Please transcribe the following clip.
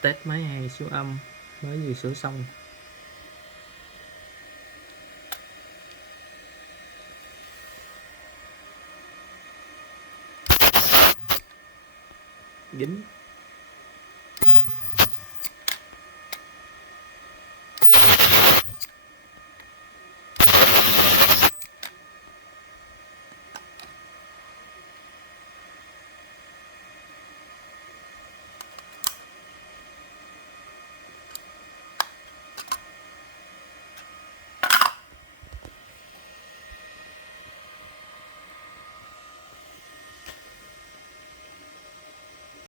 Test máy hay siêu âm mới vừa sửa xong. Dính.